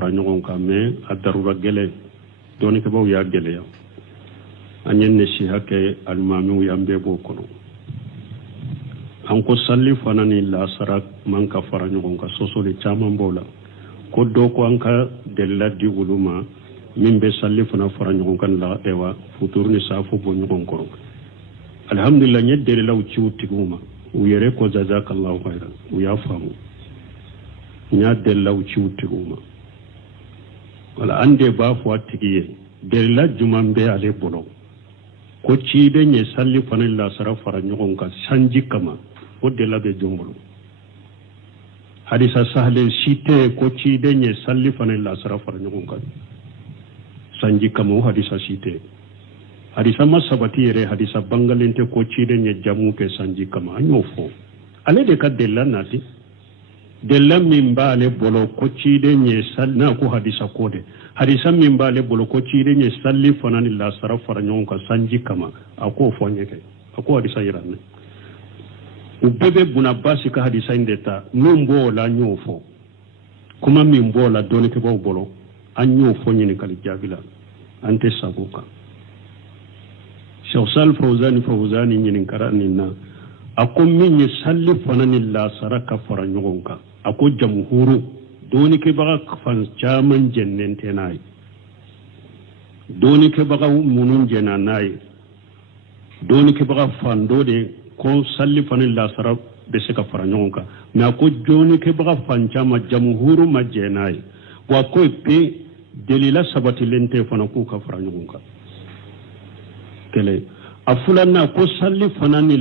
ɲɔgɔn kan mais a darura gɛlɛ dɔɔnikɛbaw y'a gɛlɛya an ye nasiha kɛ alimamiw y'an bɛɛ b'o kɔnɔ an ko sali fana ni lasara man ka fara ɲɔgɔn kan sɔsɔli caman b'o la ko dɔ ko an ka delila di olu ma min bɛ sali fana fara ɲɔgɔn kan la ewa futuru ni safo bɔ ɲɔgɔn kɔrɔ alhamdulillah n ye delilaw ciw tigiw ma u yɛrɛ ko jazakallahu khairan u y'a faamu n y'a delilaw ciw tigiw ma wala an de b'a fɔ a tigi ye delila juman bɛ ale bolo ko ciden ye sali fana lasara fara ɲɔgɔn kan sanji kama o delila bɛ jɔn bolo hadisa sahalen si tɛ ko ciden ye sali fana lasara fara ɲɔgɔn kan sanji kama o hadisa si tɛ hadisa ma sabati yɛrɛ hadisa bangalen tɛ ko ciden ye jamu kɛ sanji kama an y'o fɔ ale de ka delila nati delila min b'ale bolo ko ciden ye sali n'a ko hadisa ko de hadisa min b'ale bolo ko ciden ye sali fana ni lasara fara ɲɔgɔn kan sanji kama a k'o fɔ n ye kɛ a ko hadisa yira ne u bɛɛ bɛ buna basi ka hadisa in de ta min b'o la an y'o fɔ kuma min b'o la dɔɔnikɛbaw bolo an y'o fɔ ɲininkali jaabi la an tɛ sago kan Sheikh Sal Fawzani ɲininkara nin na a ko min ye sali fana ni lasara ka fara ɲɔgɔn kan a ko jamhuru dɔɔnikɛbaga fan caman jɛnnen tɛ n'a ye dɔɔnikɛbaga minnu jɛnna n'a ye dɔɔnikɛbaga fan dɔ de ko sali fana ni lasara bɛ se ka fara ɲɔgɔn kan mais a ko dɔɔnikɛbaga fan caman jamhuru ma jɛ n'a ye wa ko pe delila sabatilen tɛ fana k'u ka fara ɲɔgɔn kan kɛlɛ a filanan ko sali fana ni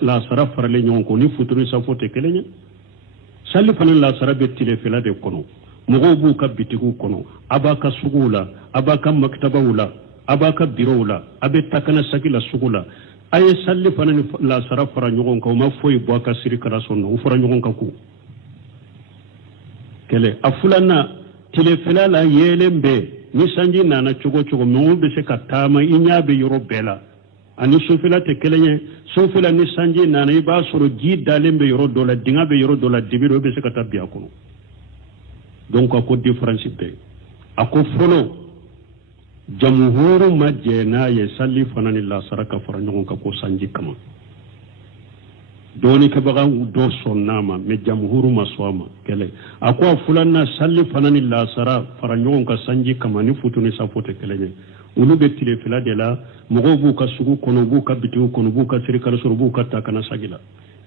lasara faralen ɲɔgɔn kan ni futuru safo tɛ kelen ye sali fana ni lasara bɛ tilefɛla de kɔnɔ mɔgɔw b'u ka bitigiw kɔnɔ a b'a ka suguw la a b'a ka maktabaw la a b'a ka birow la a bɛ takana saki la sugu la a ye sali fana ni lasara fara ɲɔgɔn kan o ma foyi bɔ a ka siri kala sɔn u fara ɲɔgɔn kan ko kɛlɛ a filanan tilefɛla la yeelen bɛ ni sanji nana cogo cogo mɔgɔw bɛ se ka taama i ɲɛ bɛ yɔrɔ bɛɛ la ani sufɛla tɛ kelen ye sufɛla ni sanji nana i b'a sɔrɔ ji dalen bɛ yɔrɔ dɔ la dingɛ bɛ yɔrɔ dɔ la dibi dɔ bɛ se ka taa bi a kɔnɔ donc a ko différence bɛ a ko fɔlɔ jamhuru ma jɛ n'a ye sali fana ni lasara ka fara ɲɔgɔn kan ko sanji kama dɔɔnikɛbaga dɔ sɔn n'a ma mais jamhuru ma sɔn a ma kɛlɛ a ko a filanan sali fana ni lasara fara ɲɔgɔn kan sanji kama ni futu ni safo tɛ kelen ye olu bɛ tilefɛla de la mɔgɔw b'u ka sugu kɔnɔ u b'u ka bitigiw kɔnɔ u b'u ka sirikali sɔrɔ u b'u ka takana sagi la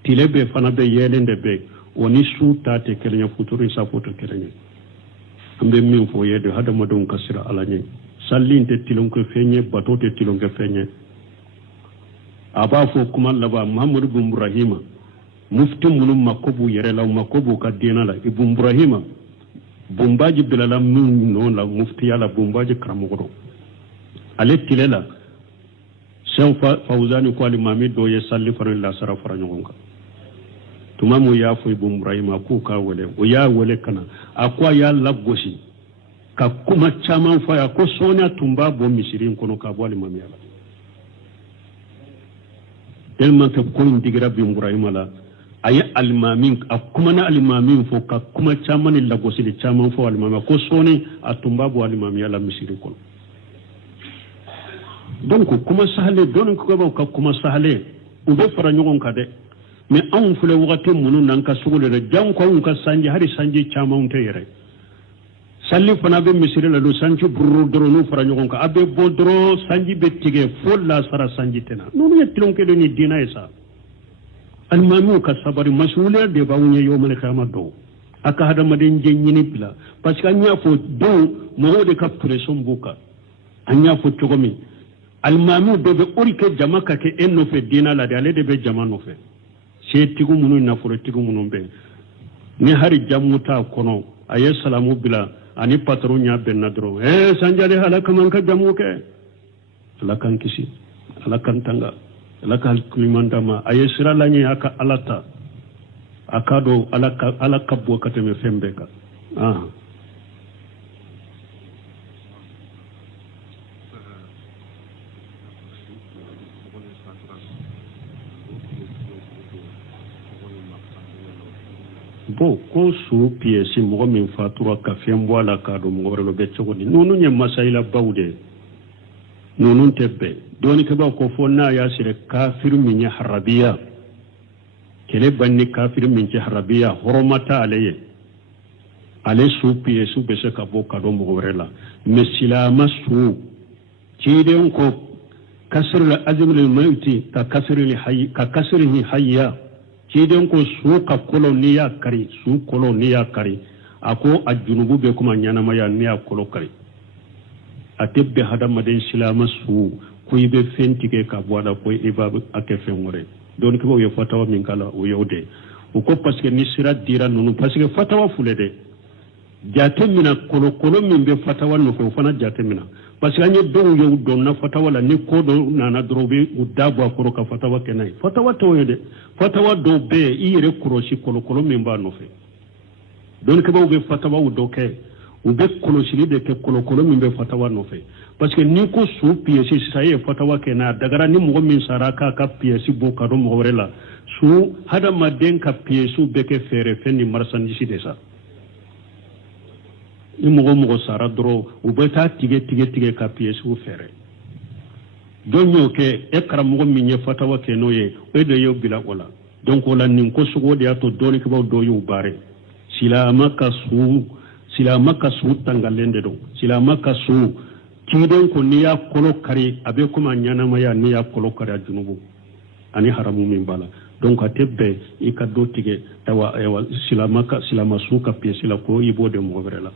tile bɛɛ fana bɛ yeelen de bɛ o ni su ta tɛ kelen ye futuru ni safo tɛ kelen ye an bɛ min fɔ o ye de hadamadenw ka sira ala ɲɛ sali tɛ tilonkɛ fɛn ye bato tɛ tilonkɛ fɛn ye a b'a fɔ kuma laban Muhammadu bin Burahima mufti minnu mako b'u yɛrɛ la u mako b'u ka diinɛ la Ibn Burahima Bunbaji bilala min nɔ la muftiya la Bunbaji karamɔgɔ dɔ ale tile la Sheikh Fawzani ko alimami dɔ ye sali fara lasara fara ɲɔgɔn kan tuma min y'a fɔ Ibn Burahima k'u k'a wele o y'a wele ka na a ko a y'a lagosi ka kuma caman fɔ a ye ko sɔɔniya tun b'a bɔ misiri in kɔnɔ k'a bɔ alimamiya la tellement que ko in digira Ibn Burahima la a ye alimami a kumana alimami fɔ ka kuma caman ni lagosili caman fɔ alimami ko sɔɔni a tun b'a bɔ alimamiya la misiri kɔnɔ donc kuma sahale dɔɔnikɛbaw ka kuma sahale u bɛ fara ɲɔgɔn kan dɛ mais anw filɛ wagati minnu na an ka sugu de la janko anw ka sanji hali sanji caman tɛ yɛrɛ sali fana bɛ misiri la don sanji bururu dɔrɔn n'u fara ɲɔgɔn kan a bɛ bɔ dɔrɔn sanji bɛ tigɛ fo lasara sanji tɛ na ninnu ye tilonkɛ dɔ ni diinɛ ye sa alimamiw ka sabari masuliya de b'aw ɲɛ yawmal qiyamah dɔw a ka hadamaden jɛ ɲini bila parce que an y'a fɔ don mɔgɔw de ka pression b'u kan an y'a fɔ cogo min alimamiw dɔ bɛ ori kɛ jama ka kɛ e nɔfɛ diinɛ la de ale de bɛ jama nɔfɛ setigiw minnu nafolotigiw minnu bɛ ni hari jamu t'a kɔnɔ a ye salamu bila ani patron ɲa bɛnna dɔrɔn sanjali ala kama ka jamu kɛ ala kan kisi ala kan tanga ala ka hakiliman d'a ma a ye sira laɲɛ a ka ala ta a k'a dɔn ala ka bɔ ka tɛmɛ fɛn bɛɛ kan bo ko su piesi mo min fatura ka fembo ala ka do mo woro be chogoni nonu nye masaila bawde nonu tebbe doni ke ba ko fonna ya sire kafir min ya harabiya kele banni kafir min ya harabiya horomata alaye ale su piesu be se ka bo ka do mo worela mesilama su ciden ko kasr al azm lil mauti ka kasr li hayy ka kasrihi hayya ciden ko su ka koloniya kari su koloniya kari ako ajunubu be kuma nyana maya ni akolo kari atebbe hadamaden silama su ko yibe fentike ka boada ko ibabu akefe ngore don ko yo fatawa min kala o yode ko parce que ni sira dira nonu parce que fatawa fulede jate mina kolo min be fatawa no ko fana jate mina parce que anye do yo do na fatawa la ni ko do nana drobe udabo akoro ka fatawa kenai fatawa to yede fatawa do be ire kuroshi kolo min ba no fe don ke ba be fatawa do ke u be koloshi de ke kolo min be fatawa no fe parce que ni ko su piesi saye fatawa kena dagara ni mo min saraka ka piesi bo ka do mo worela su hada maden ka piesu be ke fere fenni marsandisi de sa ni mo sara dro u be ta tige ka piesu fere donyo ke ekra mo min ye fatawa ke no ye e de yo bila wala donc wala nin ko sugo de ato doni ke ba do yu bare sila maka su tangalende do sila maka su kidon ko ni ya kolo kari abe kuma nyana maya ni ya kolo kari ajunubu ani haramu min bala donc atebbe ikado tige tawa silama suka piesi la ko ibo de mo brela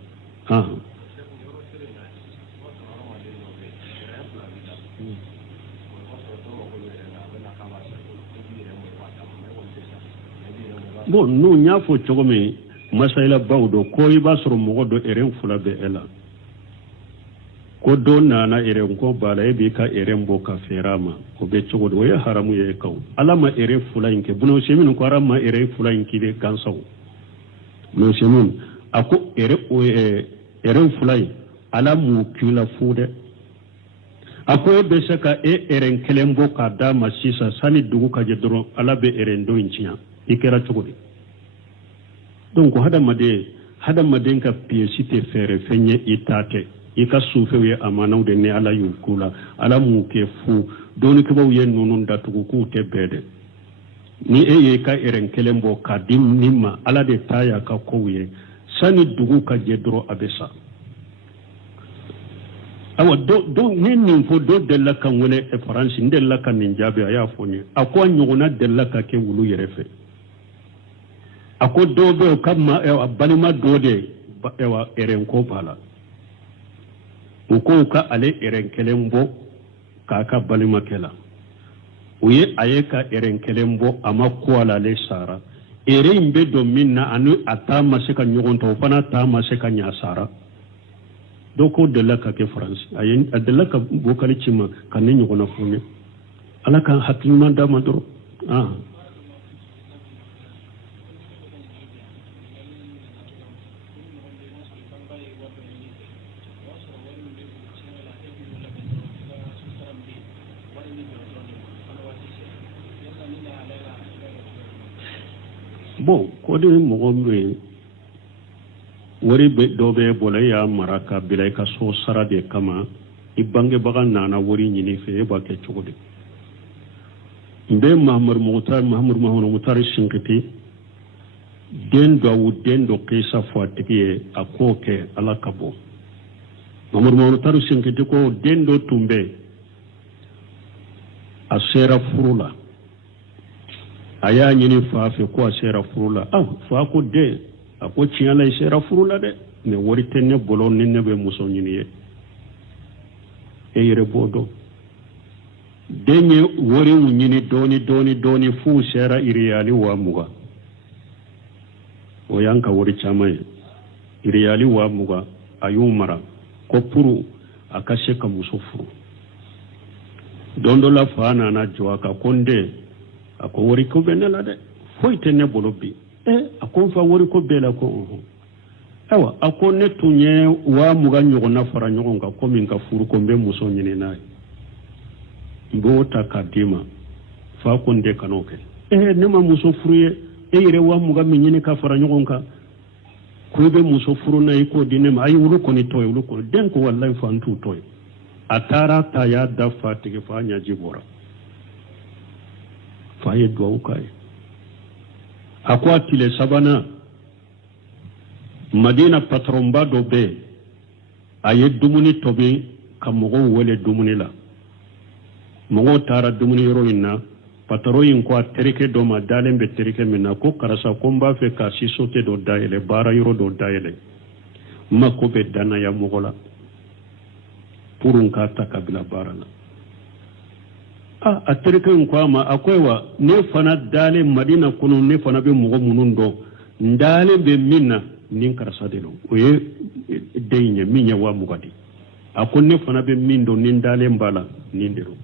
bon no nyafo chogome masaila bawdo ko iba soro mo do eren fula be ela ko do nana eren ko bala e be ka eren bo ka ferama ko be chogo do ya haramu ye kaw alama eren fula inke buno shemin ko arama eren fula inki de kansaw no shemin ako eren fula alamu kula fude ako be saka eren kelembo ka dama sisa sani dugu ka je doro ala be eren do inciya ikera chogo de donc hadamaden ka piesite fere fenye itate ika sufewe amanaw de ne ala yukula ala muke fu doni ko baw nonun datugo ku te bede ni ye ka eren kelembo ka dim nimma ala de taya ka kowe sani dugu ka jedro abesa awa do nin fo do della kan wele e france ndella kan ninjabe aya foni akwa nyuguna della ka ke wulu yerefe ako dobe kamma balima dode ewa eren ko bala uko ka ale eren kelembo ka balima kela uye ayeka eren kelembo ama ko ala le sara eren be do minna anu atama se ka nyogonto fana tama se ka nya sara doko de la ka ke france ayen adela ka bokali chima kan nyogona fune ala kan hakima da madro bon ko de mo gombe wari be dobe bola ya maraka bilay ka so sara de kama ibange bagan nana wari nyini fe ba ke chugode mbe mahmud mutar shinkiti den do kisa fatike akoke ala kabo mahmud mutar shinkiti ko den do tumbe asera furula aya nyini faafe ko asera furula fa ko de ako chiala asera furula de ne wori tenne bolon ne be muso nyini ye e yere bodo denye wori nyini doni fu sera iriyali wa muga o yanka wori chamaye iriyali wa muga ayumara ko puru akashe ka muso furu dondo la fana na joaka konde ako wori ko benela de foyte ne bolobi ako fa wori ko bela ko awa ako ne tunye wa muga nyogo na fara nyogo nga ko min ka furu ko be muso nyine nay mbo takadima fa ko nde kanoke ne ma muso furuye yere wa muga minyini ka fara ɲɔgɔn kan ko be muso furu na i ko di ne ma ayi olu kɔni to ye olu kɔni den ko wallahi fan t'u to ye a taara ta y'a da fa tigɛ fa ɲaji bɔra fa ye duwawu k'a ye a ko a tile sabanan madina patronba dɔ bɛ yen a ye dumuni tobi ka mɔgɔw wele dumuni la mɔgɔw taara dumuni yɔrɔ in na patron in ko a terikɛ dɔ ma dalen bɛ terikɛ min na ko karisa ko n b'a fɛ ka sisote dɔ dayɛlɛ baara yɔrɔ dɔ dayɛlɛ n mako bɛ dannaya mɔgɔ la pour n k'a ta ka bila baara la a terikɛ in ko a ma a ko ayiwa ne fana dalen madina kɔnɔ ne fana bɛ mɔgɔ minnu dɔn n dalen bɛ min na nin karisa de don o ye den ye min ye wa mugan di a ko ne fana bɛ min dɔn nin dalen b'a la nin de don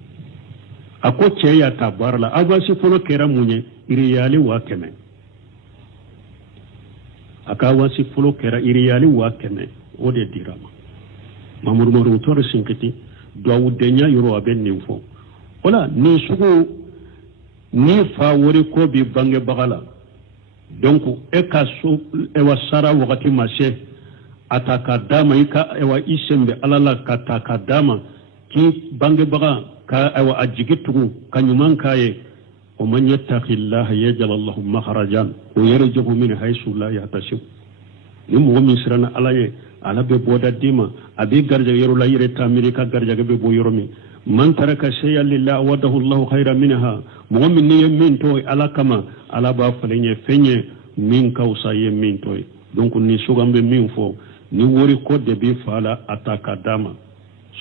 a ko cɛ y'a ta baara la avance fɔlɔ kɛra mun ye iriyali 100,000 a ka avance fɔlɔ kɛra iriyali 100,000 o de dira ma Mamadou Mamadou tɔɔrɔ sinkiti duwawu denya yɔrɔ a bɛ nin fɔ wala nin sugu ni fa wari ko bi bangebaga la donc e ka so ewa sara wagati ma se a ta ka d'a ma i ka ewa i sen bɛ ala la ka ta ka d'a ma k'i bangebaga ka ewa a jigi tugu ka ɲuman k'a ye o man yattaqillaha yaj'al lahu makhrajan wa yarzuqhu min haythu la yahtasib ni mɔgɔ min siranna ala ye ala bɛ bɔda d'i ma a b'i garijɛgɛ yɔrɔ la i yɛrɛ t'a miiri i ka garijɛgɛ bɛ bɔ yɔrɔ min man taraka shay'an lillahi awadahu Allahu khayran minha mɔgɔ min n'i ye min to ala kama ala b'a falen ye fɛn ye min ka wusa ye min to ye donc ni sugan bɛ min fɔ ni wari ko de b'i fa la a ta ka d'a ma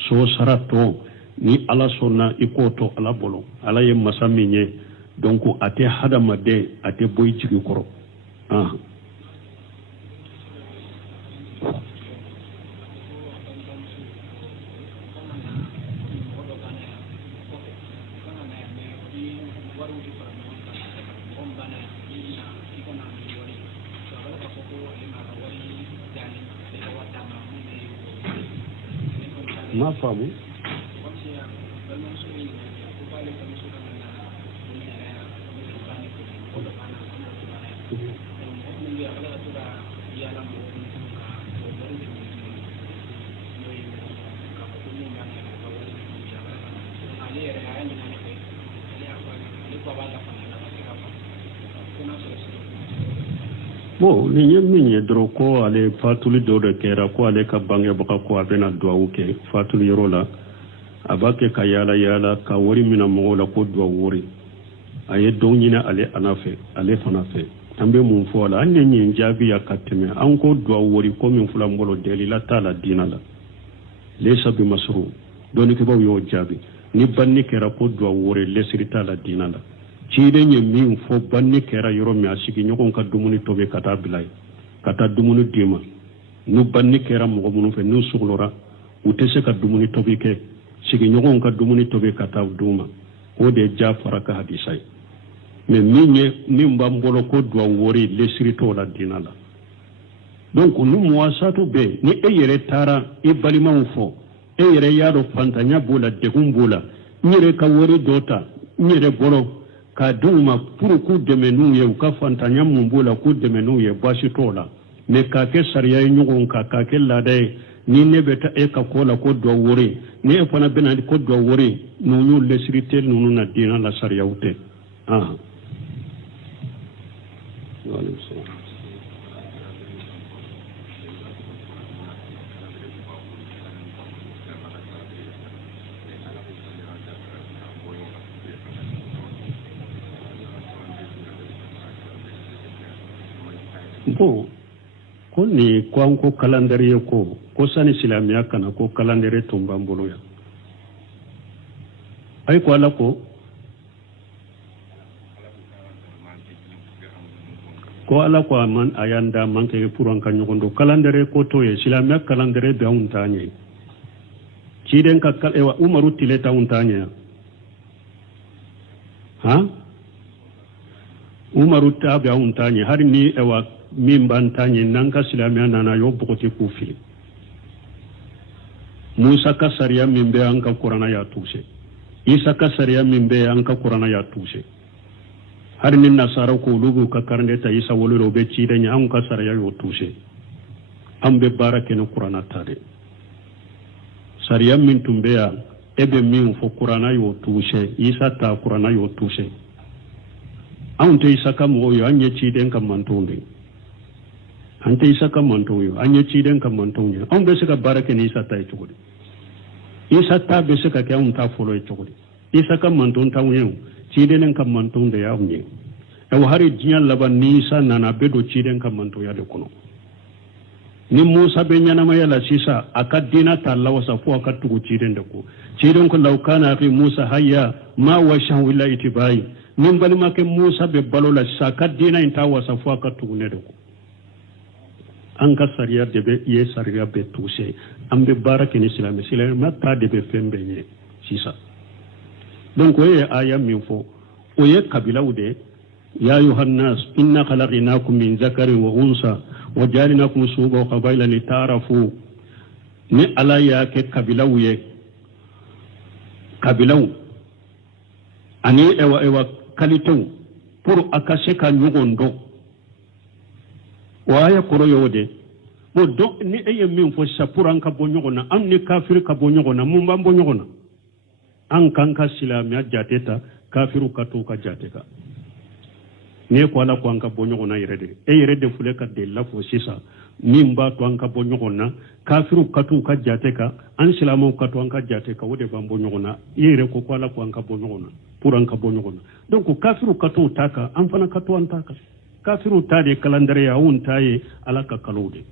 so sara tɔ ni ala sɔnna i k'o to ala bolo ala ye masa min ye donc a tɛ hadamaden a tɛ bɔ i jigi kɔrɔ ma faamu bon ni ye min ye dɔrɔn ko ale fatuli dɔ de kɛra ko ale ka bangebaga ko a bɛna duwawu kɛ fatuli yɔrɔ la a b'a kɛ ka yaala yaala ka wari mina mɔgɔw la ko duwawu wari a ye dɔn ɲini ale fana fɛ an bɛ mun fɔ a la an ye nin jaabiya ka tɛmɛ an ko duwawu wari ko min fila bolo delila t'a la diina la lesa bi masuru dɔnnikɛbaw y'o jaabi ni banni kɛra ko duwawu wari lesiri t'a la diina la ciden ye min fɔ banni kɛra yɔrɔ min a sigiɲɔgɔn ka dumuni tobi ka taa bila ye ka taa dumuni d'i ma ni banni kɛra mɔgɔ minnu fɛ n'u sugulora u tɛ se ka dumuni tobi kɛ sigiɲɔgɔnw ka dumuni tobi ka taa d'u ma o de ye Jafara ka hadisa ye mais min b'an bolo ko duwawu wari lesiri t'o la diina la donc ni muwasatu bɛ yen ni e yɛrɛ taara i balimaw fɔ e yɛrɛ y'a dɔn fantanya b'o la degun b'o la n yɛrɛ ka wari dɔ ta n yɛrɛ bolo ka d'u ma pour k'u dɛmɛ n'u ye u ka fantanya mun b'o la k'u dɛmɛ n'u ye baasi t'o la mais k'a kɛ sariya ye ɲɔgɔn kan k'a kɛ laada ye ni ne bɛ taa e ka ko la ko duwawu wari ni e fana bɛ na ko duwawu wari ninnu lesiri tɛ ninnu na diina la sariyaw tɛ bon ko ni ko an ko calendrier ko sani silamɛya kana ko calendrier tun b'an bolo yan ay ko ala ko ala ko man ayanda manke pour an ka ɲɔgɔn don calendrier ko to ye silamɛya calendrier bɛ anw ta ɲɛ ciden ka umaru tile ta anw ta ɲɛ umaru ta bɛ anw ta ɲɛ hari ni min b'an ta ɲɛ n'an ka silamɛya nana y'o bɔgɔti k'u fili musa ka sariya min bɛ an ka kuranna y'a touché isa ka sariya min bɛ an ka kuranna y'a touché har nin nasara ko lugu ka karne ta isa wolo be ci da nya an ka saraya yo tuse an be barake no qur'ana tare sariya min tumbeya ebe min fo qur'ana yo tuse isa ta qur'ana yo tuse an te isa kam wo yo anye ci den kam mantonde an te isa kam manto yo anye ci den kam mantonde an be saka barake ni isa ta e tugudi isa ta be saka ke an ta folo e tugudi isa kam manton ta wo ciden kam manton da ya unye e hari jiyan laban ni sa nana bedo ciden kam manto ya de kono ni Musa be nyana ma yala sisa akadina talawa sa fu akatugo ciden da ko ciden ko laukana fi Musa hayya ma wa shahu illa itibai nin bali make Musa be balola sa kadina inta wa sa fu akatugo ne de ko an ka sariya de be ye sariya be tuse an be barake ni islam mata de be fembe nye sisa donc oye aya min fo oye kabilaw de ya yuhannas inna khalaqnakum min zakarin wa unsa wa jalnakum shuba wa qabaila litarafu ni ala ya ke kabilaw ye kabilaw ani ewa kalito pour akase ka nyugondo wa aya koro yode bo do ni eye min fo sapuran ka bonyogona am ni kafir ka bonyogona mumba bonyogona an kanka silamiya jateta kafiru katu ka jateka ne ko ala ko an ka bonyo na yirede e yirede fule ka de la fo sisa nimba to an ka bonyo na kafiru katu ka jateka an silamu katu an ka jateka wode ban bonyo na yire ko ala ko an ka bonyo na pour an ka bonyo na donc kafiru katu taka an fana katu an taka kafiru tade kalandare ya un taye ala ka kalode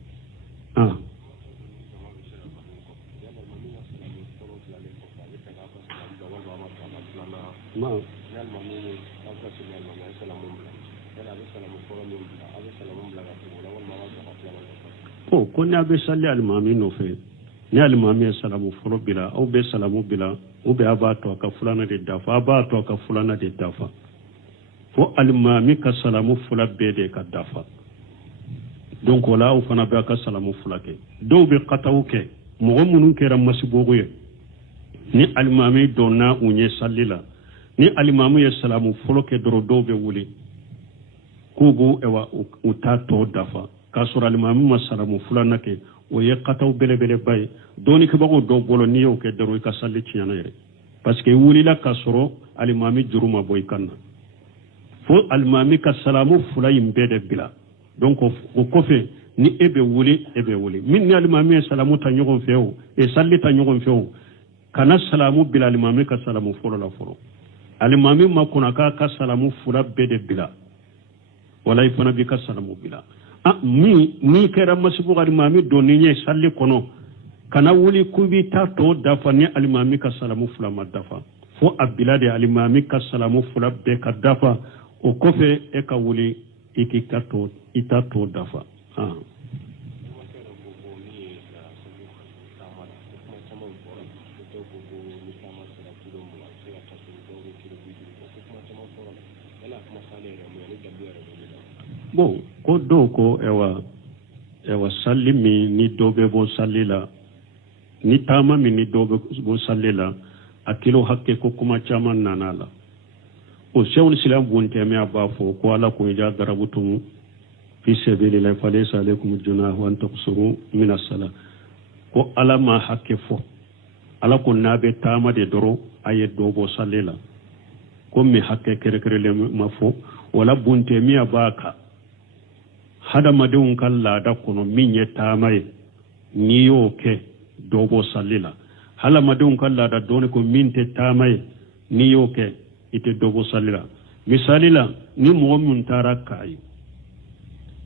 ko ne abe salli almami no fe ne almami salamu foro bila au be salamu bila u be abato ka fulana de dafa abato ka fulana de dafa fo almami ka salamu fula be de ka dafa donc wala u fana be ka salamu fula ke do be qatawke mo munun kera masibogo ye ni almami donna unye sallila ni alimamu ya salamu folo ke doro do be wuli kugu ewa utato dafa kasura alimamu ma salamu fulana ke o ye qataw bele bele bay doni ke bago do bolo ni yo ke doro ka salli ciana yere parce que wuli la kasoro alimami juruma boy kanna fo alimami ka salamu fula yimbede bila donc o kofe ni ebe wuli min ni alimami ya salamu ta nyogon feo e salli ta nyogon feo kana salamu bila alimami ka salamu folo la folo alimami makuna ka salamu fula bede bila wala ifana bi ka salamu bila mi kera masibu alimami doniye salli kono kana wuli kubi ta to dafa ni alimami ka salamu fula ma dafa fo abila de alimami ka salamu fula be ka dafa o kofe e ka wuli ikikato itato dafa bon ko do ko ewa salli mi ni dobe bo sallila ni tama mi ni dobe bo sallila akilo hakke ko kuma chaman nanala o shawul silam bunte me abafo ko ala ko ja darabutum fi sabilillah falaysa alaykum junahu an taqsuru min as-salah ko ala ma hakke fo ala ko nabe tama de doro aye dobo sallila ko mi hakke kere le ma fo wala bunte mi abaka hada madun kala da kono minye tamaye ni yo ke dobo sallila hala madun kala da doni ko minte tamaye ni yo ke ite dobo sallila misalila ni mo mun tarakai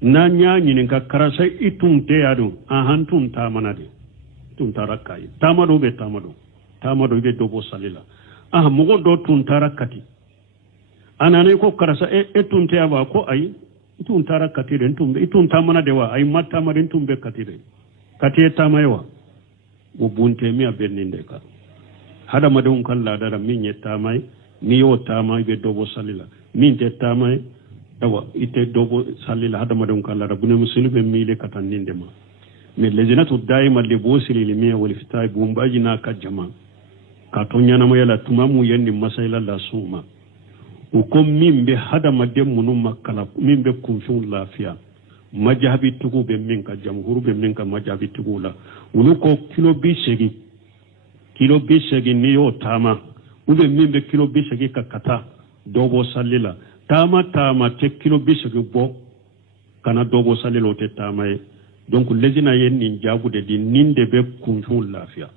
na nyanyi ni ka karasa itun te adu ahantun tamanade tun tarakai tamado be dobo sallila mo do tun tarakati anane ko karasa etun te aba ko ai itun tara katire itun tamana dewa ay matta marin tumbe katire katiye tamayewa wo bunte mi abenninde ka hada madun kala dara min yettamay ni yo tamay be dobo salila min te tamay dawa ite dobo salila hada madun kala da bunu musulube mi le katanninde ma me lezinatu daima le bosili le mi wal fitai bumbaji na ka jama ka to nyana mo yala tumamu yenni masaila la suma وكم من بهذا مدين منو مكلا من بكونشون لافيا مجابي تقو بمنك جمهور بمنك مجابي تقو لا ولوكو kilo bisegi niyo tama ube min be kilo bisegi ka kata dobo salila tama te kilo bisegi bo kana dobo salilo te tama e donc lejina yen nin jabude di ninde be kunjun lafiya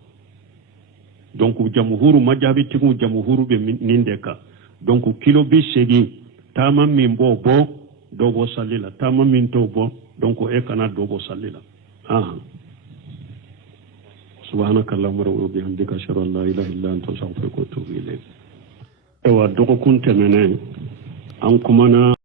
donc jamhuru majabi tigu jamhuru be ninde ka donc kilo bisegi tama min bo dobo salila tama min to bo donc e kana dobo salila سبحانك اللهم وبحمدك اشهد ان لا اله الا انت استغفرك واتوب اليك. ايوا دوكو كنت منين ان كمانا